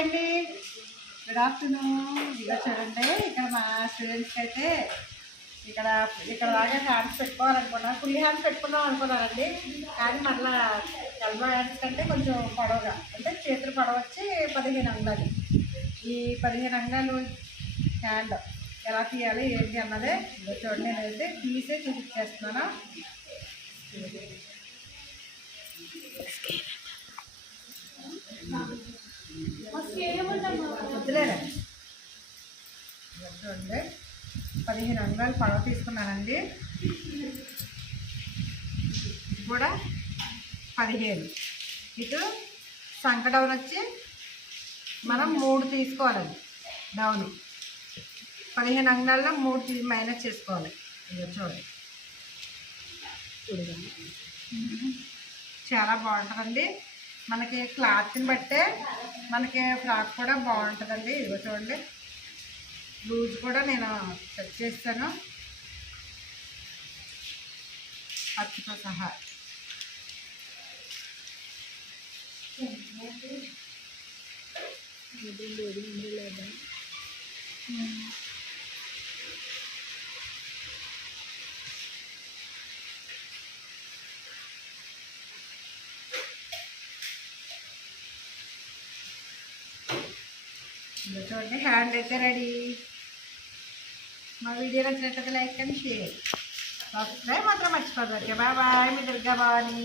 అండి, good afternoon. ఇక చూడండి, ఇక్కడ మా స్టూడెంట్స్కి అయితే ఇక్కడ దాకా హ్యాండ్స్ పెట్టుకోవాలనుకున్నాను. ఫుల్ హ్యాండ్స్ పెట్టుకుందాం అనుకున్నానండి. కానీ మళ్ళీ ఎల్బో హ్యాండ్స్ కంటే కొంచెం పొడవుగా, అంటే చేతులు పొడవు వచ్చి 15 అంగుళాలు. ఈ 15 అంగుళాలు హ్యాండ్ ఎలా తీయాలి ఏంటి అన్నదే చూడండి. నేనైతే తీసే చూపించేస్తున్నాను. వద్దులేరా, చూడండి 15 అంగుళాలు పొడవు తీసుకున్నానండి. ఇది కూడా 15. ఇటు సంక డౌన్ వచ్చి మనం 3 తీసుకోవాలండి. డౌన్ 15 అంగుళాల్లో 3 మైనస్ చేసుకోవాలి. ఇది చూడండి, చాలా బాగుంటుందండి. మనకి క్లాత్ని బట్టే మనకి ఫ్రాక్ కూడా బాగుంటుందండి. ఇదిగో చూడండి, లూజ్ కూడా నేను సెట్ చేస్తాను ఖర్చుతో సహా. చూడండి, హ్యాండ్ అయితే రెడీ. మా వీడియో నచ్చినట్లయితే లైక్ అండ్ షేర్, సబ్స్క్రైబ్ మాత్రం మర్చిపోదు. Okay, bye bye. మీ దుర్గా భవాని.